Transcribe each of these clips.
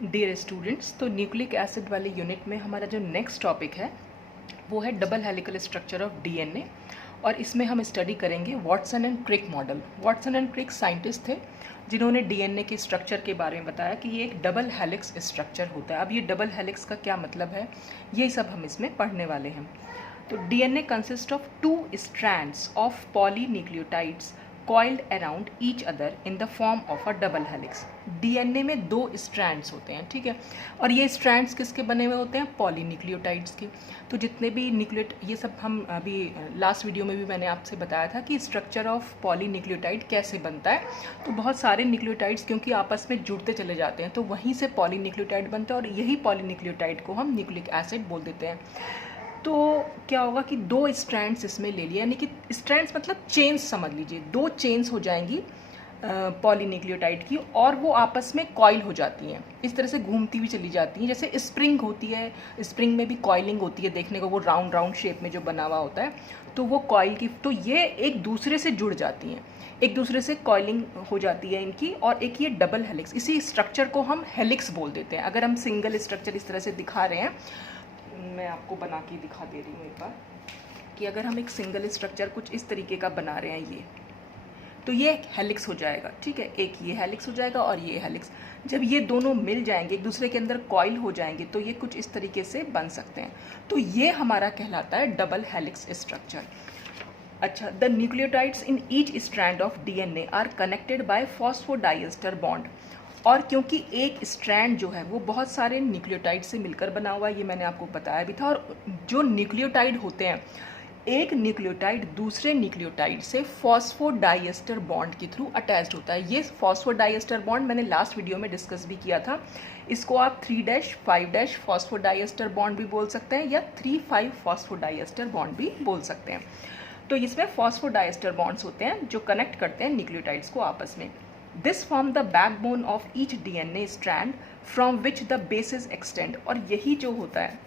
Dear students, तो nucleic acid वाले unit में हमारा जो नेक्स्ट टॉपिक है वो है double helical structure of DNA. और इसमें हम स्टडी करेंगे Watson and Crick model. Watson and Crick scientist थे जिन्होंने डीएनए के स्ट्रक्चर के बारे में बताया कि ये एक डबल हेलिक्स स्ट्रक्चर होता है। अब ये डबल हेलिक्स का क्या मतलब है, ये सब हम इसमें पढ़ने वाले हैं। तो DNA consist of 2 strands of polynucleotides coiled around each other in the form of a double helix। DNA में 2 स्ट्रैंड्स होते हैं, ठीक है। और ये स्ट्रैंड्स किसके बने हुए होते हैं? पॉलीन्यूक्लियोटाइड्स के। तो जितने भी न्यूक्लियोट, ये सब हम अभी लास्ट वीडियो में भी मैंने आपसे बताया था कि स्ट्रक्चर ऑफ पॉलीन्यूक्लियोटाइड कैसे बनता है। तो बहुत सारे न्यूक्लियोटाइड्स क्योंकि आपस में जुड़ते चले जाते हैं तो वहीं से पॉलीन्यूक्लियोटाइड बनता है और यही पॉलीन्यूक्लियोटाइड को हम न्यूक्लिक एसिड बोल देते हैं। तो क्या होगा कि 2 स्ट्रैंड्स इसमें ले लिया, यानी कि स्ट्रैंड्स मतलब चेन्स समझ लीजिए, 2 चेन्स हो जाएंगी पॉलीन्यूक्लियोटाइड की और वो आपस में कॉइल हो जाती हैं, इस तरह से घूमती हुई चली जाती हैं। जैसे स्प्रिंग होती है, स्प्रिंग में भी कॉइलिंग होती है, देखने को वो राउंड राउंड शेप में जो बना हुआ होता है, तो वो कॉइल की, तो ये एक दूसरे से जुड़ जाती हैं, एक दूसरे से कॉइलिंग हो जाती है इनकी। और एक ये डबल हेलिक्स, इसी स्ट्रक्चर को हम हेलिक्स बोल देते हैं। अगर हम सिंगल स्ट्रक्चर इस तरह से दिखा रहे हैं, मैं आपको बना के दिखा दे रही हूँ एक बार, कि अगर हम एक सिंगल स्ट्रक्चर कुछ इस तरीके का बना रहे हैं ये, तो ये एक हेलिक्स हो जाएगा, ठीक है। एक ये हेलिक्स हो जाएगा और ये हेलिक्स, जब ये दोनों मिल जाएंगे, एक दूसरे के अंदर कॉइल हो जाएंगे, तो ये कुछ इस तरीके से बन सकते हैं। तो ये हमारा कहलाता है डबल हेलिक्स स्ट्रक्चर। अच्छा, the nucleotides in each strand of DNA are connected by phosphodiester bond. और क्योंकि एक स्ट्रैंड जो है वो बहुत सारे न्यूक्लियोटाइड से मिलकर बना हुआ है, ये मैंने आपको बताया भी था। और जो न्यूक्लियोटाइड होते हैं, एक न्यूक्लियोटाइड दूसरे न्यूक्लियोटाइड से फॉस्फोडाइएस्टर बॉन्ड के थ्रू अटैच्ड होता है। ये फॉस्फोडाइएस्टर बॉन्ड मैंने लास्ट वीडियो में डिस्कस भी किया था। इसको आप 3-5 फॉस्फोडाइएस्टर बॉन्ड भी बोल सकते हैं या 3-5 फॉस्फोडाइएस्टर बॉन्ड भी बोल सकते हैं। तो इसमें फॉस्फोडाइएस्टर बॉन्ड्स होते हैं जो कनेक्ट करते हैं न्यूक्लियोटाइड्स को आपस में। This form the backbone of each DNA strand from which the basis extend. और यही जो होता है,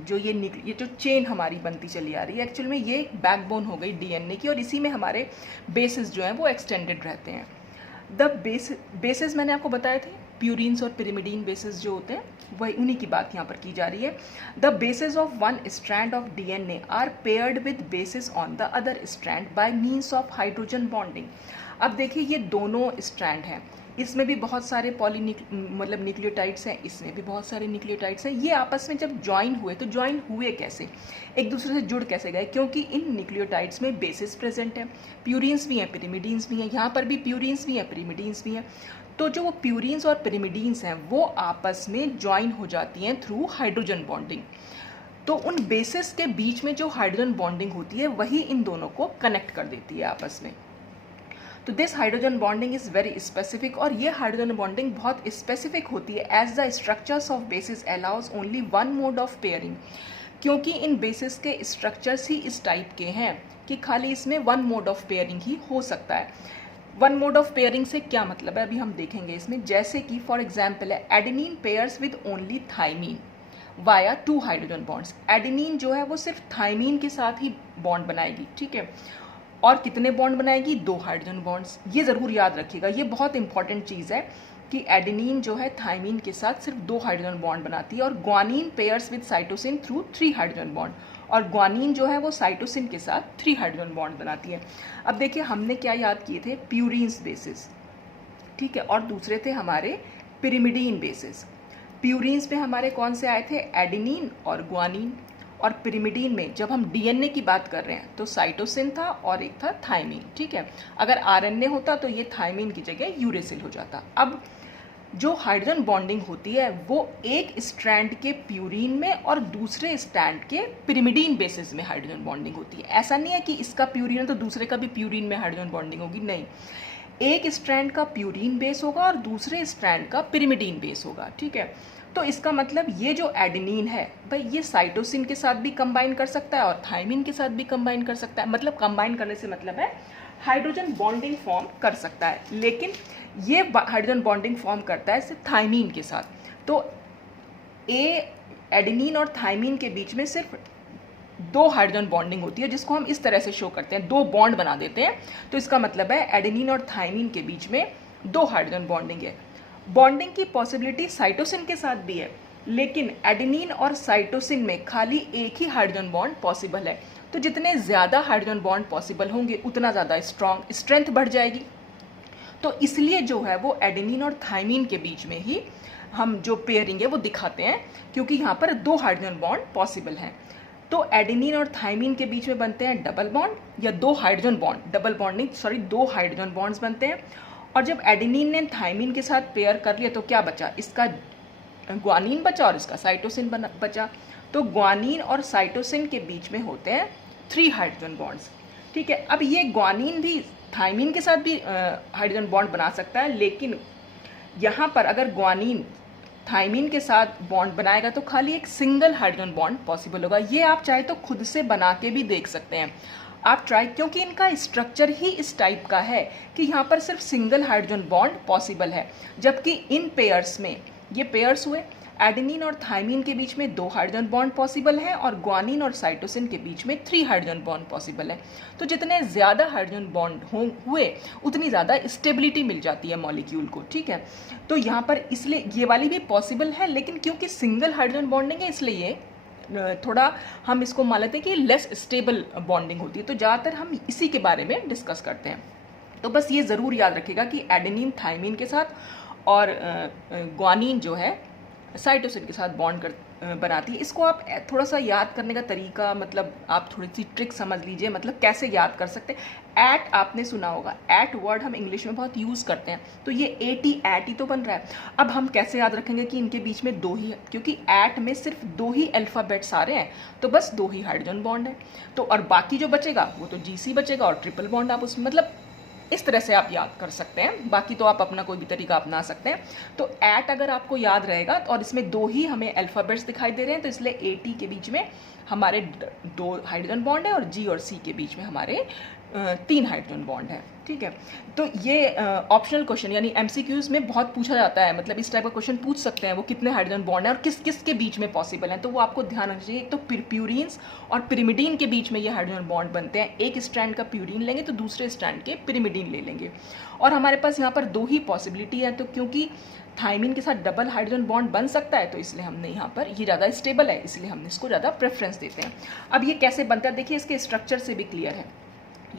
जो ये जो चेन हमारी बनती चली आ रही है, एक्चुअल में ये एक बैकबोन हो गई डीएनए की, और इसी में हमारे बेसिस जो हैं वो एक्सटेंडेड रहते हैं। द बेसिस मैंने आपको बताए थे, प्यूरिन्स और पिरिमिडीन बेसिस जो होते हैं, वही उन्हीं की बात यहाँ पर की जा रही है। The bases of one strand of DNA are paired with bases on the other strand by means of hydrogen bonding. अब देखिए, ये दोनों स्ट्रैंड हैं, इसमें भी बहुत सारे मतलब न्यूक्लियोटाइड्स हैं, इसमें भी बहुत सारे न्यूक्लियोटाइड्स हैं। ये आपस में जब ज्वाइन हुए तो ज्वाइन हुए कैसे, एक दूसरे से जुड़ कैसे गए? क्योंकि इन न्यूक्लियोटाइड्स में बेसिस प्रेजेंट है, प्यूरिन्स भी हैं, पिरिमिडीन्स भी हैं, यहाँ पर भी प्यूरिन्स भी हैं, पिरिमिडीन्स भी हैं। तो जो वो प्यूरिन्स और पिरिमिडीन्स हैं वो आपस में ज्वाइन हो जाती हैं थ्रू हाइड्रोजन बॉन्डिंग। तो उन बेसिस के बीच में जो हाइड्रोजन बॉन्डिंग होती है वही इन दोनों को कनेक्ट कर देती है आपस में। तो this hydrogen bonding is very specific, और ये हाइड्रोजन बॉन्डिंग बहुत स्पेसिफिक होती है as the structures of bases allows only one mode of pairing. क्योंकि इन बेसिस के स्ट्रक्चर्स ही इस टाइप के हैं कि खाली इसमें वन मोड ऑफ पेयरिंग ही हो सकता है। वन मोड ऑफ पेयरिंग से क्या मतलब है, अभी हम देखेंगे इसमें। जैसे कि फॉर एग्जाम्पल है adenine pairs with only thymine via 2 hydrogen bonds. Adenine जो है वो सिर्फ थाइमीन के साथ ही बॉन्ड बनाएगी, ठीक है। और कितने बॉन्ड बनाएगी? 2 हाइड्रोजन बॉन्ड्स। ये ज़रूर याद रखिएगा, ये बहुत इंपॉर्टेंट चीज़ है कि एडेनिन जो है थाइमीन के साथ सिर्फ 2 हाइड्रोजन बॉन्ड बनाती है। और guanine pairs with cytosine through 3 hydrogen bond, और ग्वानिन जो है वो साइटोसिन के साथ 3 हाइड्रोजन बॉन्ड बनाती है। अब देखिए, हमने क्या याद किए थे? प्यूरिन्स बेसिस, ठीक है, और दूसरे थे हमारे पिरिमिडीन बेसिस। प्यूरिन्स में हमारे कौन से आए थे? एडेनिन और ग्वानिन। और पिरिमिडीन में जब हम डीएनए की बात कर रहे हैं तो साइटोसिन था और एक था थाइमीन, ठीक है। अगर आरएनए होता तो ये थाइमीन की जगह यूरेसिल हो जाता। अब जो हाइड्रोजन बॉन्डिंग होती है वो एक स्ट्रैंड के प्यूरिन में और दूसरे स्ट्रैंड के पिरिमिडीन बेसिस में हाइड्रोजन बॉन्डिंग होती है। ऐसा नहीं है कि इसका प्यूरिन है तो दूसरे का भी प्यूरिन में हाइड्रोजन बॉन्डिंग होगी, नहीं। एक स्ट्रैंड का प्यूरिन बेस होगा और दूसरे स्ट्रैंड का पिरिमिडीन बेस होगा, ठीक है। तो इसका मतलब ये जो एडेनिन है भाई, ये साइटोसिन के साथ भी कंबाइन कर सकता है और थाइमिन के साथ भी कंबाइन कर सकता है। मतलब कंबाइन करने से मतलब है हाइड्रोजन बॉन्डिंग फॉर्म कर सकता है, लेकिन ये हाइड्रोजन बॉन्डिंग फॉर्म करता है सिर्फ थाइमिन के साथ। तो एडेनिन और थाइमिन के बीच में सिर्फ 2 हाइड्रोजन बॉन्डिंग होती है, जिसको हम इस तरह से शो करते हैं, 2 बॉन्ड बना देते हैं। तो इसका मतलब है एडेनिन और थाइमिन के बीच में 2 हाइड्रोजन बॉन्डिंग है। बॉन्डिंग की पॉसिबिलिटी साइटोसिन के साथ भी है, लेकिन एडेनिन और साइटोसिन में खाली एक ही हाइड्रोजन बॉन्ड पॉसिबल है। तो जितने ज़्यादा हाइड्रोजन बॉन्ड पॉसिबल होंगे उतना ज़्यादा स्ट्रेंथ बढ़ जाएगी। तो इसलिए जो है वो एडेनिन और थाइमिन के बीच में ही हम जो पेयरिंग है वो दिखाते हैं, क्योंकि यहाँ पर 2 हाइड्रोजन बॉन्ड पॉसिबल हैं। तो एडेनिन और थाइमिन के बीच में बनते हैं डबल बॉन्ड या 2 हाइड्रोजन बॉन्ड, डबल बॉन्ड नहीं सॉरी 2 हाइड्रोजन बॉन्ड्स बनते हैं। और जब एडेनिन ने थाइमिन के साथ पेयर कर लिया तो क्या बचा, इसका ग्वानिन बचा और इसका साइटोसिन बचा। तो ग्वानिन और साइटोसिन के बीच में होते हैं 3 हाइड्रोजन बॉन्ड्स। ठीक है, अब ये ग्वानिन भी थाइमिन के साथ भी हाइड्रोजन बॉन्ड बना सकता है, लेकिन यहाँ पर अगर ग्वानिन थाइमिन के साथ बॉन्ड बनाएगा तो खाली एक सिंगल हाइड्रोजन बॉन्ड पॉसिबल होगा। ये आप चाहे तो खुद से बना के भी देख सकते हैं, आप ट्राई, क्योंकि इनका स्ट्रक्चर ही इस टाइप का है कि यहाँ पर सिर्फ सिंगल हाइड्रोजन बॉन्ड पॉसिबल है, जबकि इन पेयर्स में, ये पेयर्स हुए, एडेनिन और थाइमिन के बीच में 2 हाइड्रोजन बॉन्ड पॉसिबल हैं और ग्वानिन और साइटोसिन के बीच में 3 हाइड्रोजन बॉन्ड पॉसिबल है। तो जितने ज़्यादा हाइड्रोजन बॉन्ड हुए उतनी ज़्यादा स्टेबिलिटी मिल जाती है मॉलिक्यूल को। ठीक है, तो यहाँ पर इसलिए ये वाली भी पॉसिबल है, लेकिन क्योंकि सिंगल हाइड्रोजन बॉन्डिंग है इसलिए थोड़ा हम इसको मान लेते हैं कि लेस स्टेबल बॉन्डिंग होती है। तो ज़्यादातर हम इसी के बारे में डिस्कस करते हैं। तो बस ये ज़रूर याद रखिएगा कि एडेनिन थाइमिन के साथ और ग्वानिन जो है साइटोसिन के साथ बॉन्ड बनाती है। इसको आप थोड़ा सा याद करने का तरीका, मतलब आप थोड़ी सी ट्रिक समझ लीजिए, मतलब कैसे याद कर सकते हैं। एट आपने सुना होगा, एट वर्ड हम इंग्लिश में बहुत यूज़ करते हैं, तो ये एट ही तो बन रहा है। अब हम कैसे याद रखेंगे कि इनके बीच में 2 ही है, क्योंकि एट में सिर्फ 2 ही अल्फ़ाबेट्स आ रहे हैं, तो बस 2 ही हाइड्रोजन बॉन्ड है। तो और बाकी जो बचेगा वो तो GC बचेगा और ट्रिपल बॉन्ड आप उसमें, मतलब इस तरह से आप याद कर सकते हैं। बाकी तो आप अपना कोई भी तरीका अपना सकते हैं। तो एट अगर आपको याद रहेगा, और इसमें 2 ही हमें अल्फ़ाबेट्स दिखाई दे रहे हैं, तो इसलिए AT के बीच में हमारे 2 हाइड्रोजन बॉन्ड है और G और C के बीच में हमारे 3 हाइड्रोजन बॉन्ड है। ठीक है, तो ये ऑप्शनल क्वेश्चन यानी MCQs में बहुत पूछा जाता है, मतलब इस टाइप का क्वेश्चन पूछ सकते हैं, वो कितने हाइड्रोजन बॉन्ड है और किस किस के बीच में पॉसिबल है। तो वो आपको ध्यान रखना चाहिए। एक तो प्यूरीन्स और पिरिमिडीन के बीच में ये हाइड्रोजन बॉन्ड बनते हैं। एक स्ट्रैंड का प्यूरीन लेंगे तो दूसरे स्ट्रैंड के पिरिमिडीन ले लेंगे। और हमारे पास यहाँ पर 2 ही पॉसिबिलिटी है, तो क्योंकि थाइमिन के साथ डबल हाइड्रोजन बॉन्ड बन सकता है, तो इसलिए हमने यहाँ पर ये ज़्यादा स्टेबल है, इसलिए हमने इसको ज़्यादा प्रेफरेंस देते हैं। अब ये कैसे बनता है देखिए, इसके स्ट्रक्चर से भी क्लियर है।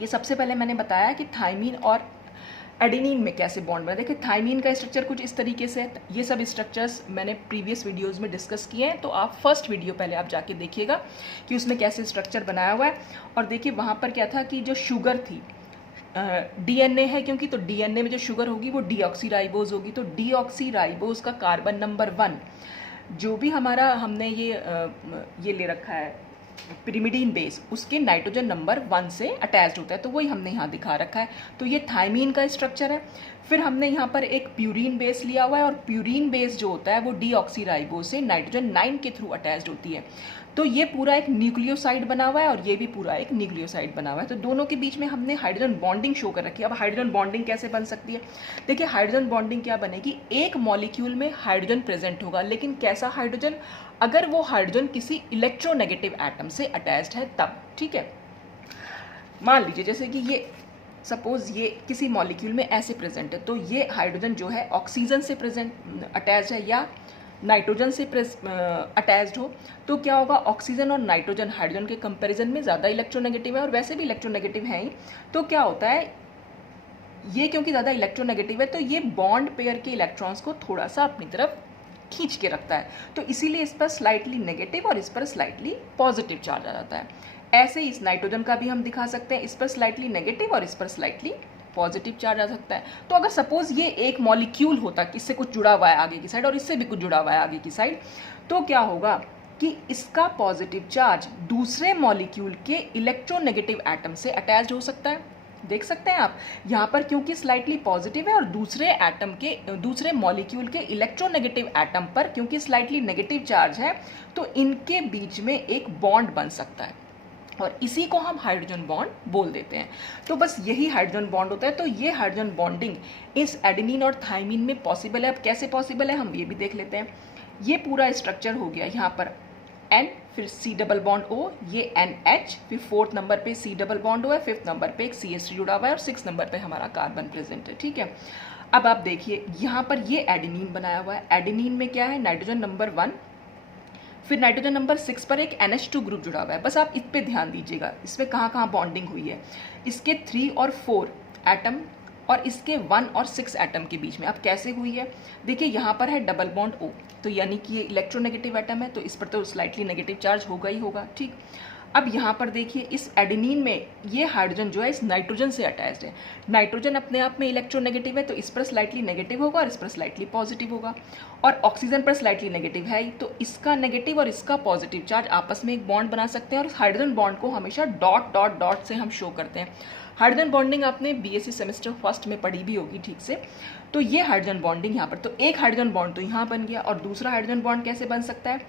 ये सबसे पहले मैंने बताया कि थाइमिन और एडेनिन में कैसे बॉन्ड बना। देखिए थाइमिन का स्ट्रक्चर कुछ इस तरीके से है। ये सब स्ट्रक्चर्स मैंने प्रीवियस वीडियोस में डिस्कस किए हैं, तो आप फर्स्ट वीडियो पहले आप जाके देखिएगा कि उसमें कैसे स्ट्रक्चर बनाया हुआ है। और देखिए वहाँ पर क्या था कि जो शुगर थी, DNA है, क्योंकि तो DNA में जो शुगर होगी वो डीऑक्सीराइबोज होगी, तो डीऑक्सीराइबोज का कार्बन नंबर 1 जो भी हमारा हमने ये ले रखा है पिरिमिडीन बेस, उसके नाइट्रोजन नंबर 1 से अटैच्ड होता है, तो वही हमने यहाँ दिखा रखा है। तो ये थाइमिन का स्ट्रक्चर है। फिर हमने यहाँ पर एक प्यूरीन बेस लिया हुआ है, और प्यूरीन बेस जो होता है वो डीऑक्सीराइबोज से नाइट्रोजन 9 के थ्रू अटैच्ड होती है। तो ये पूरा एक न्यूक्लियोसाइड बना हुआ है और ये भी पूरा एक न्यूक्लियोसाइड बना हुआ है। तो दोनों के बीच में हमने हाइड्रोजन बॉन्डिंग शो कर रखी है। अब हाइड्रोजन बॉन्डिंग कैसे बन सकती है, देखिए हाइड्रोजन बॉन्डिंग क्या बनेगी, एक मॉलिक्यूल में हाइड्रोजन प्रेजेंट होगा, लेकिन कैसा हाइड्रोजन, अगर वो हाइड्रोजन किसी इलेक्ट्रोनेगेटिव एटम से अटैच्ड है तब। ठीक है, मान लीजिए जैसे कि ये सपोज ये किसी मॉलिक्यूल में ऐसे प्रेजेंट है, तो ये हाइड्रोजन जो है ऑक्सीजन से अटैच्ड है या नाइट्रोजन से अटैच्ड हो, तो क्या होगा, ऑक्सीजन और नाइट्रोजन हाइड्रोजन के कंपैरिजन में ज़्यादा इलेक्ट्रोनेगेटिव है और वैसे भी इलेक्ट्रोनेगेटिव है ही। तो क्या होता है, ये क्योंकि ज़्यादा इलेक्ट्रोनेगेटिव है तो ये बॉन्ड पेयर के इलेक्ट्रॉन्स को थोड़ा सा अपनी तरफ खींच के रखता है, तो इसीलिए इस पर स्लाइटली नेगेटिव और इस पर स्लाइटली पॉजिटिव चार्ज आ जाता है। ऐसे ही इस नाइट्रोजन का भी हम दिखा सकते हैं, इस पर स्लाइटली नेगेटिव और इस पर स्लाइटली पॉजिटिव चार्ज आ सकता है। तो अगर सपोज ये एक मॉलिक्यूल होता कि इससे कुछ जुड़ा हुआ है आगे की साइड और इससे भी कुछ जुड़ा हुआ है आगे की साइड, तो क्या होगा कि इसका पॉजिटिव चार्ज दूसरे मॉलिक्यूल के इलेक्ट्रोनेगेटिव एटम से अटैच्ड हो सकता है। देख सकते हैं आप यहाँ पर, क्योंकि स्लाइटली पॉजिटिव है और दूसरे मॉलिक्यूल के इलेक्ट्रोनेगेटिव एटम पर क्योंकि स्लाइटली नेगेटिव चार्ज है, तो इनके बीच में एक बॉन्ड बन सकता है और इसी को हम हाइड्रोजन बॉन्ड बोल देते हैं। तो बस यही हाइड्रोजन बॉन्ड होता है। तो ये हाइड्रोजन बॉन्डिंग इस एडेनिन और थाइमिन में पॉसिबल है। अब कैसे पॉसिबल है हम ये भी देख लेते हैं। ये पूरा स्ट्रक्चर हो गया, यहाँ पर N, फिर C डबल बॉन्ड O, ये NH, फिर 4th नंबर पे C डबल बॉन्ड O है, 5th नंबर पे एक CH3 जुड़ा हुआ है और 6th नंबर पे हमारा कार्बन प्रेजेंट है। ठीक है, अब आप देखिए यहाँ पर ये एडेनिन बनाया हुआ है। एडेनिन में क्या है, नाइट्रोजन नंबर 1, फिर नाइट्रोजन नंबर 6 पर एक NH2 ग्रुप जुड़ा हुआ है। बस आप इस पे ध्यान दीजिएगा, इसमें कहाँ कहाँ बॉन्डिंग हुई है। इसके 3 और 4 एटम और इसके 1 और 6 एटम के बीच में अब कैसे हुई है, देखिए यहाँ पर है डबल बॉन्ड O, तो यानी कि ये इलेक्ट्रोनेगेटिव एटम है, तो इस पर तो स्लाइटली नेगेटिव चार्ज होगा ही होगा। ठीक, अब यहाँ पर देखिए इस एडेनिन में ये हाइड्रोजन जो है इस नाइट्रोजन से अटैच्ड है। नाइट्रोजन अपने आप में इलेक्ट्रोनेगेटिव है, तो इस पर स्लाइटली नेगेटिव होगा और इस पर स्लाइटली पॉजिटिव होगा, और ऑक्सीजन पर स्लाइटली नेगेटिव है ही, तो इसका नेगेटिव और इसका पॉजिटिव चार्ज आपस में एक बॉन्ड बना सकते हैं, और हाइड्रोजन बॉन्ड को हमेशा डॉट डॉट डॉट से हम शो करते हैं। हाइड्रोजन बॉन्डिंग आपने BSc सेमेस्टर फर्स्ट में पढ़ी भी होगी ठीक से। तो ये हाइड्रोजन बॉन्डिंग यहाँ पर, तो एक हाइड्रोजन बॉन्ड तो यहाँ बन गया, और दूसरा हाइड्रोजन बॉन्ड कैसे बन सकता है,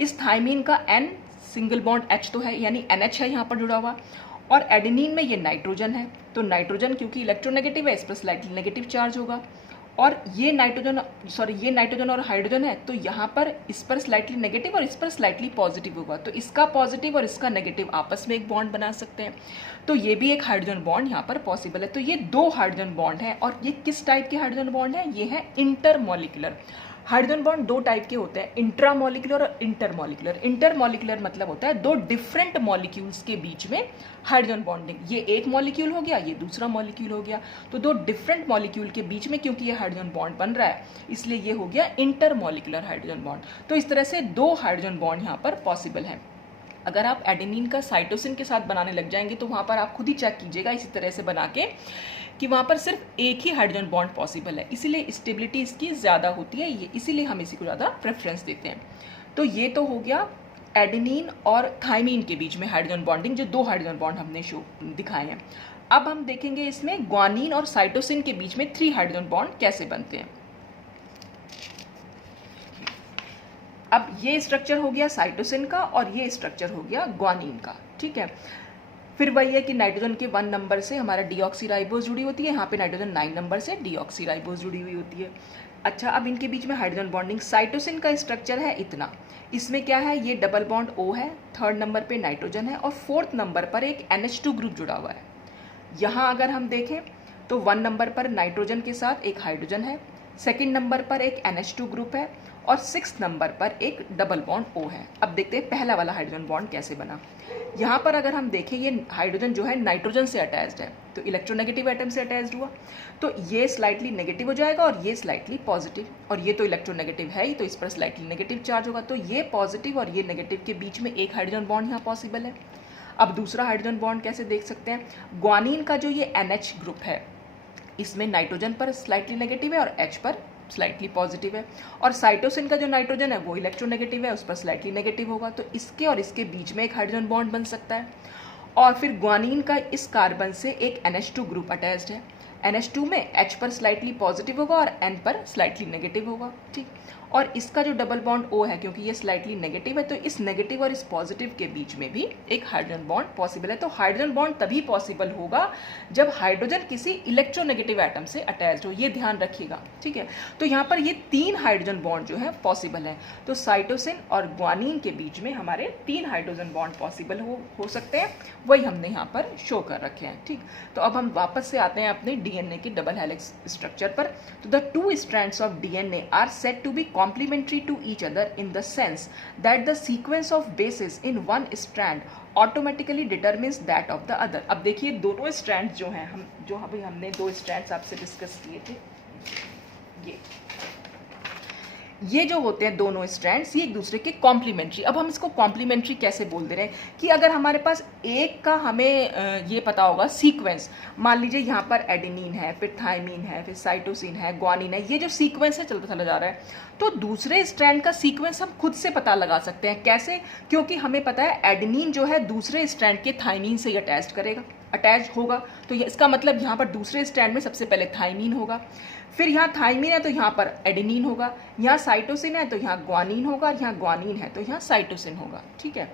इस थाइमीन का N सिंगल बॉन्ड H तो है, यानी NH है यहाँ पर जुड़ा हुआ, और एडेनिन में ये नाइट्रोजन है, तो नाइट्रोजन क्योंकि इलेक्ट्रोनेगेटिव है, इस पर स्लाइटली नेगेटिव चार्ज होगा, और ये नाइट्रोजन और हाइड्रोजन है, तो यहाँ पर इस पर स्लाइटली नेगेटिव और इस पर स्लाइटली पॉजिटिव होगा, तो इसका पॉजिटिव और इसका नेगेटिव आपस में एक बॉन्ड बना सकते हैं, तो ये भी एक हाइड्रोजन बॉन्ड यहाँ पर पॉसिबल है। तो ये 2 हाइड्रोजन बॉन्ड है, और ये किस टाइप के हाइड्रोजन बॉन्ड है, ये है इंटरमॉलिक्यूलर। हाइड्रोजन बॉन्ड 2 टाइप के होते हैं, इंट्रामॉलिक्यूलर और इंटरमॉलिक्यूलर। इंटरमॉलिक्यूलर मतलब होता है 2 डिफरेंट मॉलिक्यूल्स के बीच में हाइड्रोजन बॉन्डिंग, ये एक मॉलिक्यूल हो गया, ये दूसरा मॉलिक्यूल हो गया, तो 2 डिफरेंट मॉलिक्यूल के बीच में क्योंकि ये हाइड्रोजन बॉन्ड बन रहा है, इसलिए ये हो गया इंटरमॉलिक्यूलर हाइड्रोजन बॉन्ड। तो इस तरह से 2 हाइड्रोजन बॉन्ड यहाँ पर पॉसिबल है। अगर आप एडेनिन का साइटोसिन के साथ बनाने लग जाएंगे तो वहाँ पर आप खुद ही चेक कीजिएगा इसी तरह से बना के कि वहाँ पर सिर्फ एक ही हाइड्रोजन बॉन्ड पॉसिबल है, इसीलिए स्टेबिलिटी इसकी ज़्यादा होती है, ये इसीलिए हम इसी को ज़्यादा प्रेफरेंस देते हैं। तो ये तो हो गया एडेनिन और थाइमीन के बीच में हाइड्रोजन बॉन्डिंग, जो 2 हाइड्रोजन बॉन्ड हमने शो दिखाए हैं। अब हम देखेंगे इसमें ग्वानिन और साइटोसिन के बीच में 3 हाइड्रोजन बॉन्ड कैसे बनते हैं। अब ये स्ट्रक्चर हो गया साइटोसिन का और ये स्ट्रक्चर हो गया ग्वानिन का। ठीक है, फिर वही है कि नाइट्रोजन के 1 नंबर से हमारा डीऑक्सीराइबोज जुड़ी होती है, यहाँ पे नाइट्रोजन 9 नंबर से डीऑक्सीराइबोज जुड़ी हुई होती है। अच्छा, अब इनके बीच में हाइड्रोजन बॉन्डिंग, साइटोसिन का स्ट्रक्चर है इतना, इसमें क्या है, ये डबल बॉन्ड O है, 3rd नंबर पे नाइट्रोजन है, और 4th नंबर पर एक NH2 ग्रुप जुड़ा हुआ है। यहाँ अगर हम देखें तो 1 नंबर पर नाइट्रोजन के साथ एक हाइड्रोजन है, 2nd नंबर पर एक NH2 ग्रुप है, और 6th नंबर पर एक डबल बॉन्ड O है। अब देखते हैं पहला वाला हाइड्रोजन बॉन्ड कैसे बना। यहाँ पर अगर हम देखें ये हाइड्रोजन जो है नाइट्रोजन से अटैच्ड है, तो इलेक्ट्रोनेगेटिव एटम से अटैच्ड हुआ, तो ये स्लाइटली नेगेटिव हो जाएगा और ये स्लाइटली पॉजिटिव, और ये तो इलेक्ट्रोनेगेटिव है ही, तो इस पर स्लाइटली नेगेटिव चार्ज होगा, तो ये पॉजिटिव और ये नेगेटिव के बीच में एक हाइड्रोजन बॉन्ड यहाँ पॉसिबल है। अब दूसरा हाइड्रोजन बॉन्ड कैसे देख सकते हैं, ग्वानिन का जो ये NH ग्रुप है, इसमें नाइट्रोजन पर स्लाइटली नेगेटिव है और H पर स्लाइटली पॉजिटिव है, और साइटोसिन का जो नाइट्रोजन है वो इलेक्ट्रोनेगेटिव है, उस पर स्लाइटली नेगेटिव होगा, तो इसके और इसके बीच में एक हाइड्रोजन बॉन्ड बन सकता है। और फिर ग्वानिन का इस कार्बन से एक NH2 ग्रुप अटैच्ड है, NH2 में H पर स्लाइटली पॉजिटिव होगा और N पर स्लाइटली नेगेटिव होगा। ठीक, और इसका जो डबल बॉन्ड O है, क्योंकि ये स्लाइटली नेगेटिव है, तो इस नेगेटिव और इस पॉजिटिव के बीच में भी एक हाइड्रोजन बॉन्ड पॉसिबल है। तो हाइड्रोजन बॉन्ड तभी पॉसिबल होगा जब हाइड्रोजन किसी इलेक्ट्रोनेगेटिव एटम से अटैच्ड हो, ये ध्यान रखिएगा। ठीक है, तो यहाँ पर ये 3 हाइड्रोजन बॉन्ड जो है पॉसिबल है, तो साइटोसिन और ग्वानिन के बीच में हमारे 3 हाइड्रोजन बॉन्ड पॉसिबल हो सकते हैं, वही हमने यहाँ पर शो कर रखे हैं। ठीक, तो अब हम वापस से आते हैं अपने DNA के डबल हेलिक्स स्ट्रक्चर पर। तो the 2 strands of DNA are said to be complementary to each other in the sense that the sequence of bases in one strand automatically determines that of the other। अब देखिए दोनों strands जो हैं, हमने 2 strands आपसे discuss किए थे, ये जो होते हैं दोनों स्ट्रैंड्स, ये एक दूसरे के कॉम्प्लीमेंट्री। अब हम इसको कॉम्प्लीमेंट्री कैसे बोल दे रहे हैं कि अगर हमारे पास एक का हमें ये पता होगा सीक्वेंस, मान लीजिए यहाँ पर एडेनिन है, फिर थाइमीन है, फिर साइटोसिन है, ग्वानिन है, ये जो सीक्वेंस है चलता चला जा रहा है, तो दूसरे स्ट्रैंड का सीक्वेंस हम खुद से पता लगा सकते हैं। कैसे? क्योंकि हमें पता है एडेनिन जो है दूसरे स्ट्रैंड के थाइमीन से ही अटैच होगा, तो इसका मतलब यहाँ पर दूसरे स्ट्रैंड में सबसे पहले थाइमीन होगा, फिर यहाँ थाइमीन है तो यहाँ पर एडेनिन होगा, यहाँ साइटोसिन है तो यहाँ ग्वानिन होगा, यहाँ ग्वानिन है तो यहाँ साइटोसिन होगा। ठीक है,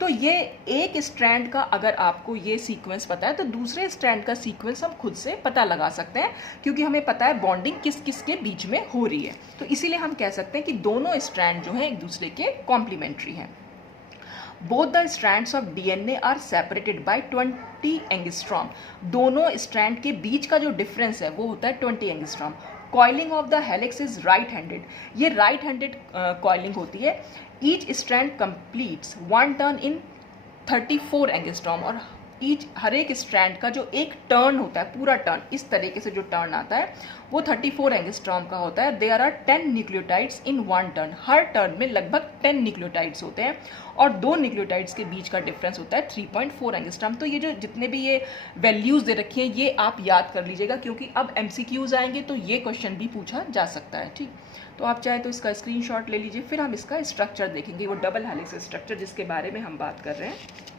तो ये एक स्ट्रैंड का अगर आपको ये सीक्वेंस पता है तो दूसरे स्ट्रैंड का सीक्वेंस हम खुद से पता लगा सकते हैं, क्योंकि हमें पता है बॉन्डिंग किस किस के बीच में हो रही है। तो इसीलिए हम कह सकते हैं कि दोनों स्ट्रैंड जो हैं एक दूसरे के कॉम्प्लीमेंट्री हैं। Both the strands of DNA are separated by 20 angstrom. दोनों स्ट्रैंड के बीच का जो डिफरेंस है वो होता है 20 angstrom. Coiling of the helix is right handed, ये राइट हैंडेड कॉइलिंग होती है। Each strand completes one turn in 34 angstrom, और हर एक स्ट्रैंड का जो एक टर्न होता है, पूरा टर्न, इस तरीके से जो टर्न आता है वो 34 एंगस्ट्रॉम का होता है। There are 10 nucleotides in one turn, हर टर्न में लगभग 10 न्यूक्लियोटाइड्स होते हैं, और दो न्यूक्लियोटाइड्स के बीच का डिफरेंस होता है 3.4 एंगस्ट्रॉम। तो ये जो जितने भी ये वैल्यूज दे रखी हैं ये आप याद कर लीजिएगा, क्योंकि अब MCQs आएंगे तो ये क्वेश्चन भी पूछा जा सकता है। ठीक, तो आप चाहे तो इसका स्क्रीनशॉट ले लीजिए। फिर हम इसका स्ट्रक्चर देखेंगे, वो डबल हेलिक्स स्ट्रक्चर जिसके बारे में हम बात कर रहे हैं।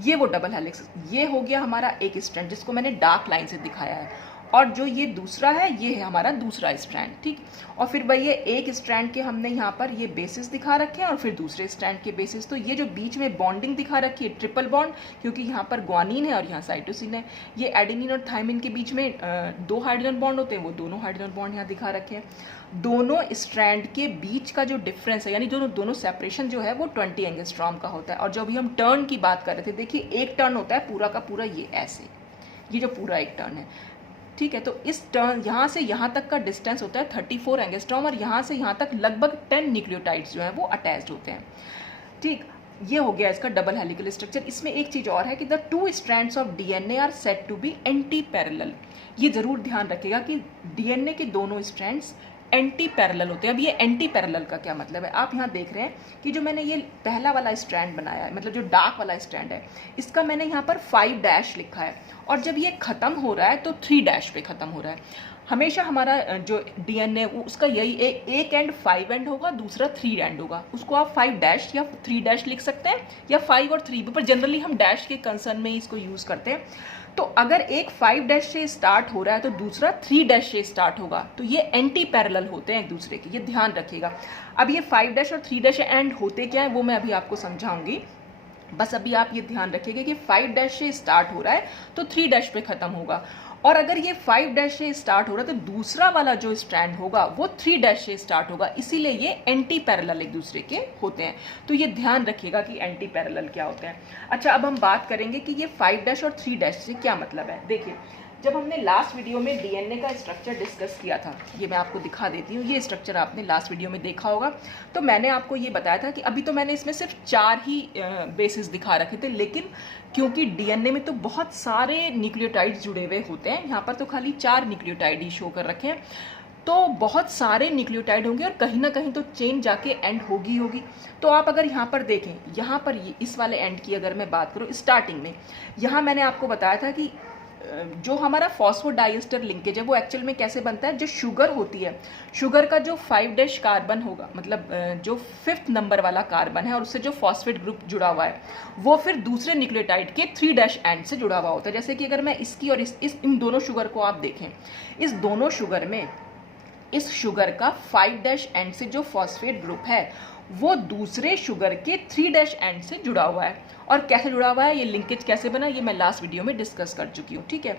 ये वो डबल हेलिक्स, ये हो गया हमारा एक स्ट्रैंड जिसको मैंने डार्क लाइन से दिखाया है, और जो ये दूसरा है ये है हमारा दूसरा स्ट्रैंड। ठीक, और फिर भाई ये एक स्ट्रैंड के हमने यहाँ पर ये बेसिस दिखा रखे हैं, और फिर दूसरे स्ट्रैंड के बेसिस। तो ये जो बीच में बॉन्डिंग दिखा रखी है ट्रिपल बॉन्ड, क्योंकि यहाँ पर ग्वानिन है और यहाँ साइटोसिन है। ये एडेनिन और थायमिन के बीच में 2 हाइड्रोजन बॉन्ड होते हैं, वो दोनों हाइड्रोजन बॉन्ड यहाँ दिखा रखे हैं। दोनों स्ट्रैंड के बीच का जो डिफरेंस है, यानी दोनों सेपरेशन जो है वो 20 एंगस्ट्रॉम का होता है। और जो अभी हम टर्न की बात कर रहे थे, देखिए एक टर्न होता है पूरा का पूरा ये ऐसे, ये जो पूरा एक टर्न है। ठीक है, तो इस टर्न यहाँ से यहाँ तक का डिस्टेंस होता है 34 एंगस्ट्रॉम, और यहाँ से यहाँ तक लगभग 10 न्यूक्लियोटाइड्स जो हैं वो अटैच्ड होते हैं। ठीक, ये हो गया इसका डबल हेलिकल स्ट्रक्चर। इसमें एक चीज़ और है कि the 2 strands of DNA are said to be antiparallel. ये जरूर ध्यान रखिएगा कि DNA के दोनों स्ट्रैंड्स एंटी पैरेलल होते हैं। अब ये एंटी पैरेलल का क्या मतलब है, आप यहाँ देख रहे हैं कि जो मैंने ये पहला वाला स्ट्रैंड बनाया है, मतलब जो डार्क वाला स्ट्रैंड है, इसका मैंने यहाँ पर 5 डैश लिखा है, और जब ये खत्म हो रहा है तो 3 डैश पे खत्म हो रहा है। हमेशा हमारा जो DNA उसका यही एक एंड 5 एंड होगा, दूसरा 3 एंड होगा। उसको आप 5 डैश या 3 डैश लिख सकते हैं, या 5 और 3 पर जनरली हम डैश के कंसर्न में इसको यूज़ करते हैं। तो अगर एक 5 डैश से स्टार्ट हो रहा है तो दूसरा 3 डैश से स्टार्ट होगा, तो ये एंटी पैरेलल होते हैं एक दूसरे के, ये ध्यान रखिएगा। अब ये 5 डैश और 3 डैश एंड होते क्या है वो मैं अभी आपको समझाऊंगी, बस अभी आप ये ध्यान रखिएगा कि 5 डैश से स्टार्ट हो रहा है तो 3 डैश पे खत्म होगा, और अगर ये 5 डैश से स्टार्ट हो रहा है तो दूसरा वाला जो स्ट्रैंड होगा वो 3 डैश से स्टार्ट होगा, इसीलिए ये एंटी पैरेलल एक दूसरे के होते हैं। तो ये ध्यान रखिएगा कि एंटी पैरेलल क्या होते हैं। अच्छा, अब हम बात करेंगे कि ये 5 डैश और 3 डैश से क्या मतलब है। देखिए, जब हमने लास्ट वीडियो में DNA का स्ट्रक्चर डिस्कस किया था, ये मैं आपको दिखा देती हूँ, ये स्ट्रक्चर आपने लास्ट वीडियो में देखा होगा। तो मैंने आपको ये बताया था कि अभी तो मैंने इसमें सिर्फ 4 ही बेसिस दिखा रखे थे, लेकिन क्योंकि DNA में तो बहुत सारे न्यूक्लियोटाइड्स जुड़े हुए होते हैं, यहाँ पर तो खाली 4 न्यूक्लियोटाइड ही शो कर रखे हैं, तो बहुत सारे न्यूक्लियोटाइड होंगे और कहीं ना कहीं तो चेन जाके एंड होगी। तो आप अगर यहाँ पर देखें, यहाँ पर इस वाले एंड की अगर मैं बात करूँ, स्टार्टिंग में यहाँ मैंने आपको बताया था कि जो हमारा फॉस्फोडाइएस्टर लिंकेज है वो एक्चुअल में कैसे बनता है। जो शुगर होती है, शुगर का जो 5 डैश कार्बन होगा, मतलब जो 5th नंबर वाला कार्बन है और उससे जो फॉस्फेट ग्रुप जुड़ा हुआ है, वो फिर दूसरे न्यूक्लियोटाइड के 3 डैश एंड से जुड़ा हुआ होता है। जैसे कि अगर मैं इसकी और इन दोनों शुगर को आप देखें, इस दोनों शुगर में इस शुगर का 5 डैश एंड से जो फॉस्फेट ग्रुप है वो दूसरे शुगर के 3 डैश एंड से जुड़ा हुआ है। और कैसे जुड़ा हुआ है, ये लिंकेज कैसे बना, ये मैं लास्ट वीडियो में डिस्कस कर चुकी हूँ। ठीक है,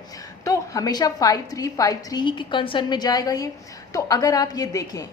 तो हमेशा 5-3 ही के कंसर्न में जाएगा ये। तो अगर आप ये देखें,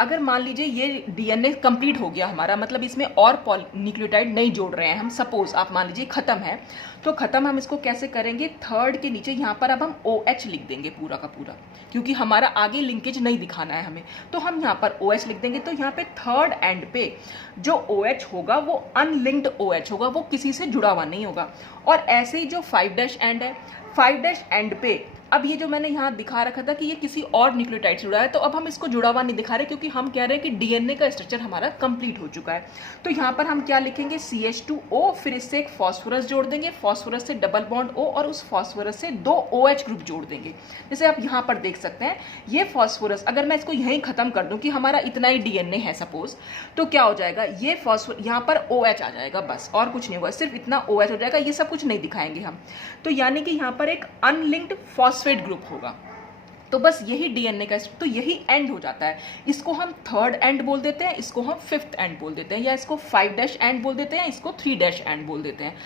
अगर मान लीजिए ये DNA कंप्लीट हो गया हमारा, मतलब इसमें और न्यूक्लियोटाइड नहीं जोड़ रहे हैं हम, सपोज आप मान लीजिए खत्म है, तो खत्म हम इसको कैसे करेंगे, 3rd के नीचे यहाँ पर अब हम OH लिख देंगे पूरा का पूरा, क्योंकि हमारा आगे लिंकेज नहीं दिखाना है हमें, तो हम यहाँ पर OH लिख देंगे। तो यहाँ पे 3rd एंड पे जो OH होगा वो अनलिंक्ड OH होगा, वो किसी से जुड़ा हुआ नहीं होगा। और ऐसे ही जो 5 डैश एंड है, 5 डैश एंड पे अब ये जो मैंने यहाँ दिखा रखा था कि ये किसी और न्यूक्लियोटाइड से जुड़ा है, तो अब हम इसको जुड़ा हुआ नहीं दिखा रहे, क्योंकि हम कह रहे हैं कि DNA का स्ट्रक्चर हमारा कंप्लीट हो चुका है। तो यहाँ पर हम क्या लिखेंगे, CH2O, फिर इससे एक फॉस्फोरस जोड़ देंगे, फॉस्फोरस से डबल बॉन्ड O, और उस फॉस्फोरस से 2 OH ग्रुप जोड़ देंगे। जैसे आप यहाँ पर देख सकते हैं, ये फॉस्फोरस अगर मैं इसको यहीं खत्म कर दूँ कि हमारा इतना ही DNA है सपोज, तो क्या हो जाएगा, ये फॉस्फोरस यहाँ पर OH आ जाएगा, बस और कुछ नहीं होगा, सिर्फ इतना OH हो जाएगा, ये सब कुछ नहीं दिखाएंगे हम। तो यानी कि यहाँ पर एक अनलिंक्ड फॉस्फेट ग्रुप होगा। तो बस यही DNA का, तो यही एंड हो जाता है। इसको हम 3rd एंड बोल देते हैं, इसको हम 5th एंड बोल देते हैं, या इसको 5 डैश एंड बोल देते हैं, इसको 3 डैश एंड बोल देते हैं।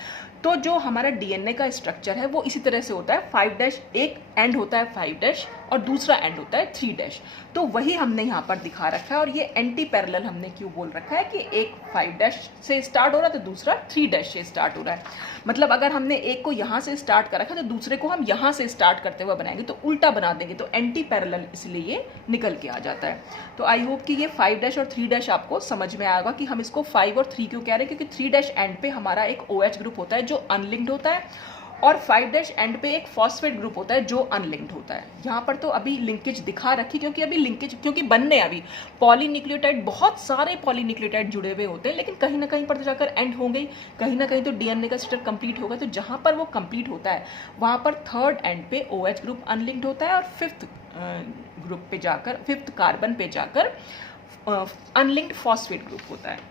तो जो हमारा DNA का स्ट्रक्चर है वो इसी तरह से होता है, 5 डैश एक एंड होता है 5 डैश, और दूसरा एंड होता है 3'। तो वही हमने यहाँ पर दिखा रखा है, और ये एंटी पैरेलल हमने क्यों बोल रखा है कि एक 5' से स्टार्ट हो रहा है तो दूसरा 3' से स्टार्ट हो रहा है। मतलब अगर हमने एक को यहाँ से स्टार्ट कर रखा है तो दूसरे को हम यहाँ से स्टार्ट करते हुए बनाएंगे तो उल्टा बना देंगे, तो एंटी पैरेलल इसलिए ये निकल के आ जाता है। तो आई होप कि ये 5' और 3' आपको समझ में आएगा कि हम इसको 5 और 3 क्यों कह रहे हैं, क्योंकि 3' एंड पे हमारा एक OH ग्रुप होता है जो अनलिंक्ड होता है, और 5' एंड पे एक फॉस्फेट ग्रुप होता है जो अनलिंक्ड होता है। यहाँ पर तो अभी लिंकेज दिखा रखी, क्योंकि अभी लिंकेज क्योंकि बनने अभी पॉलीन्यूक्लियोटाइड, बहुत सारे पॉलीन्यूक्लियोटाइड जुड़े हुए होते हैं, लेकिन कहीं ना कहीं पर तो जाकर एंड होंगे, कहीं ना कहीं तो डीएनए का स्ट्रक्चर कंप्लीट होगा। तो जहाँ पर वो कंप्लीट होता है वहाँ पर थर्ड एंड पे OH ग्रुप अनलिंक्ड होता है, और फिफ्थ ग्रुप पे जाकर, फिफ्थ कार्बन पे जाकर अनलिंक्ड फॉस्फेट ग्रुप होता है।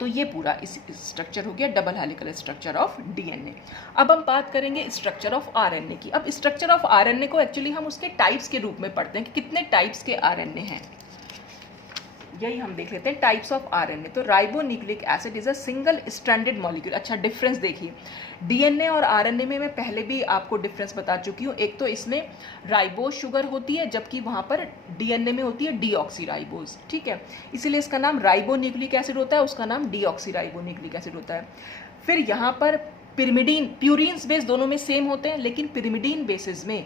तो ये पूरा इस स्ट्रक्चर हो गया double helical structure of DNA. अब हम बात करेंगे स्ट्रक्चर ऑफ आरएनए की। अब स्ट्रक्चर ऑफ आरएनए को एक्चुअली हम उसके टाइप्स के रूप में पढ़ते हैं कि कितने टाइप्स के आरएनए हैं, यही हम देख लेते हैं टाइप्स ऑफ आरएनए। तो ribonucleic acid is a single stranded molecule. अच्छा, डिफरेंस देखिए, डीएनए और आरएनए में मैं पहले भी आपको डिफरेंस बता चुकी हूँ। एक तो इसमें राइबोज शुगर होती है, जबकि वहाँ पर डीएनए में होती है डीऑक्सीराइबोज, ठीक है, इसीलिए इसका नाम राइबोन्यूक्लिक एसिड होता है, उसका नाम डीऑक्सीराइबोन्यूक्लिक एसिड होता है। फिर यहाँ पर पिरिमिडीन, प्यूरिन्स बेस दोनों में सेम होते हैं, लेकिन पिरिमिडीन बेसिस में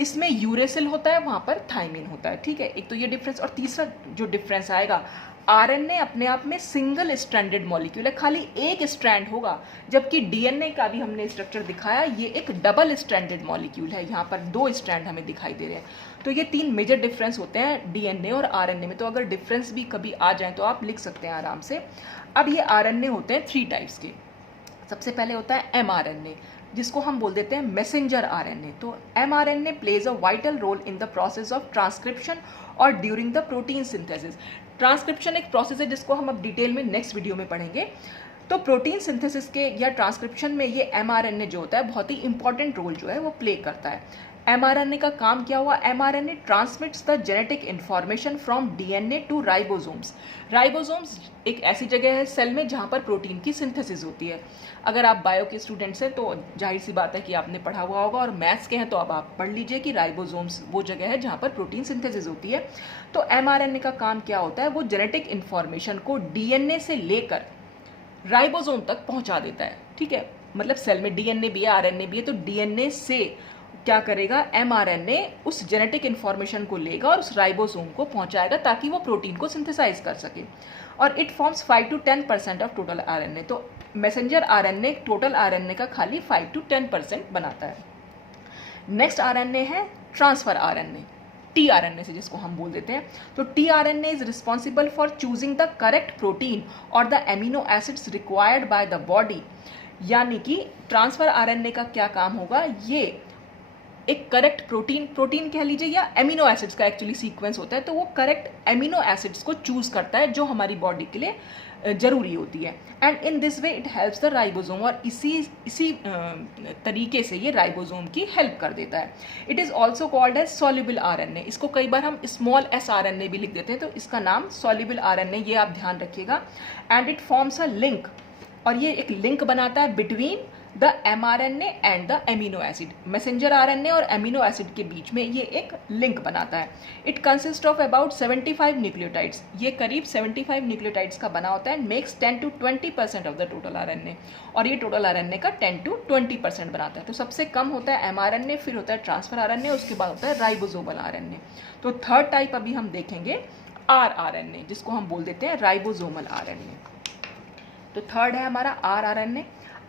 इसमें यूरेसिल होता है, वहाँ पर थाइमिन होता है, ठीक है। एक तो ये डिफरेंस, और तीसरा जो डिफरेंस आएगा, आरएनए अपने आप में सिंगल स्ट्रैंडेड मॉलिक्यूल है, खाली एक स्ट्रैंड होगा, जबकि डीएनए का भी हमने स्ट्रक्चर दिखाया, ये एक डबल स्ट्रैंडेड मॉलिक्यूल है, यहाँ पर 2 स्ट्रैंड हमें दिखाई दे रहे हैं। तो ये 3 मेजर डिफरेंस होते हैं डीएनए और आरएनए में। तो अगर डिफरेंस भी कभी आ जाए तो आप लिख सकते हैं आराम से। अब ये आरएनए होते हैं 3 टाइप्स के। सबसे पहले होता है एमआरएनए, जिसको हम बोल देते हैं मैसेंजर आरएनए। तो mRNA plays a vital role in the process of transcription और during the protein synthesis. Transcription एक प्रोसेस है जिसको हम अब डिटेल में नेक्स्ट वीडियो में पढ़ेंगे। तो प्रोटीन सिंथेसिस के या ट्रांसक्रिप्शन में ये एमआरएनए जो होता है बहुत ही इंपॉर्टेंट रोल जो है वो प्ले करता है। एमआरएनए का काम क्या हुआ, mRNA transmits the genetic information from DNA to ribosomes. Ribosomes एक ऐसी जगह है सेल में जहाँ पर प्रोटीन की सिंथेसिस होती है। अगर आप बायो के स्टूडेंट्स हैं तो जाहिर सी बात है कि आपने पढ़ा हुआ होगा, और मैथ्स के हैं तो अब आप पढ़ लीजिए कि राइबोसोम्स वो जगह है जहाँ पर प्रोटीन सिंथेसिस होती है। तो एमआरएनए का काम क्या होता है, वो जेनेटिक इंफॉर्मेशन को डीएनए से लेकर राइबोसोम तक पहुँचा देता है, ठीक है। मतलब सेल में डीएनए भी है, आरएनए भी है, तो डीएनए से क्या करेगा, एमआरएनए उस जेनेटिक इंफॉर्मेशन को लेगा और उस राइबोसोम को पहुंचाएगा ताकि वो प्रोटीन को सिंथेसाइज कर सके, और it forms 5 to 10% of total RNA. तो मैसेंजर आरएनए टोटल आरएनए का खाली 5 to 10% बनाता है। नेक्स्ट आरएनए है ट्रांसफर आरएनए, टीआरएनए से जिसको हम बोल देते हैं। तो tRNA is responsible for choosing the correct protein और the amino acids required by the body. यानी कि ट्रांसफर आरएनए का क्या काम होगा, ये एक करेक्ट प्रोटीन कह लीजिए या एमिनो एसिड्स का एक्चुअली सीक्वेंस होता है, तो वो करेक्ट एमिनो एसिड्स को चूज करता है जो हमारी बॉडी के लिए जरूरी होती है। And in this way it helps the ribosome, और इसी तरीके से ये राइबोसोम की हेल्प कर देता है। It is also called as soluble RNA. इसको कई बार हम स्मॉल s आरएनए भी लिख देते हैं, तो इसका नाम सॉल्युबल आरएनए, ये आप ध्यान रखिएगा। And it forms a link, और ये एक लिंक बनाता है between the mRNA and the amino acid. Messenger RNA और एमिनो एसिड के बीच में ये एक लिंक बनाता है। It consist of about 75 nucleotides. ये करीब 75 न्यूक्लियोटाइड्स का बना होता है, makes 10 to 20% of the total RNA, और ये टोटल आरएनए का 10 to 20% बनाता है। तो सबसे कम होता है एमआरएनए, फिर होता है ट्रांसफर आरएनए, उसके बाद होता है राइबोसोमल आरएनए। तो थर्ड टाइप अभी हम देखेंगे आरएनए, जिसको हम बोल देते हैं राइबोसोमल आरएनए। तो थर्ड है हमारा RNA.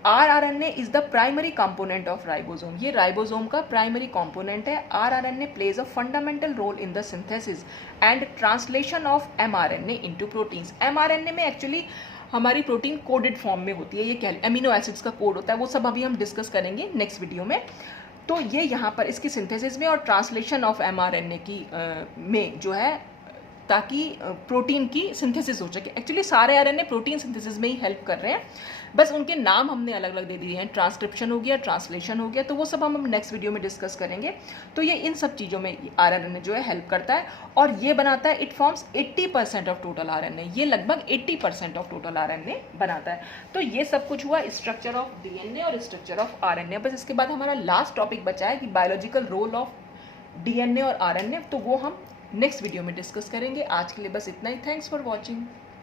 RNA is the primary component of ribosome. ये राइबोसोम का प्राइमरी कंपोनेंट है। RNA plays a fundamental role in the synthesis and translation of mRNA into proteins. MRNA में एक्चुअली हमारी प्रोटीन कोडेड फॉर्म में होती है, ये क्या एमिनो एसिड्स का कोड होता है, वो सब अभी हम डिस्कस करेंगे नेक्स्ट वीडियो में। तो ये यहाँ पर इसकी सिंथेसिस में और ट्रांसलेशन ऑफ एमआरएनए की में जो है, ताकि प्रोटीन की सिंथेसिस हो सके। एक्चुअली सारे आरएनए प्रोटीन सिंथेसिस में ही हेल्प कर रहे हैं, बस उनके नाम हमने अलग अलग दे दिए हैं। ट्रांसक्रिप्शन हो गया, ट्रांसलेशन हो गया, तो वो सब हम नेक्स्ट वीडियो में डिस्कस करेंगे। तो ये इन सब चीज़ों में आरएनए जो है हेल्प करता है, और ये बनाता है, it forms 80% of total RNA. ये लगभग 80% ऑफ टोटल आरएनए बनाता है। तो ये सब कुछ हुआ स्ट्रक्चर ऑफ डीएनए और स्ट्रक्चर ऑफ आरएनए। बस इसके बाद हमारा लास्ट टॉपिक बचा है कि बायोलॉजिकल रोल ऑफ DNA और RNA, तो वो हम नेक्स्ट वीडियो में डिस्कस करेंगे। आज के लिए बस इतना ही। Thanks for watching.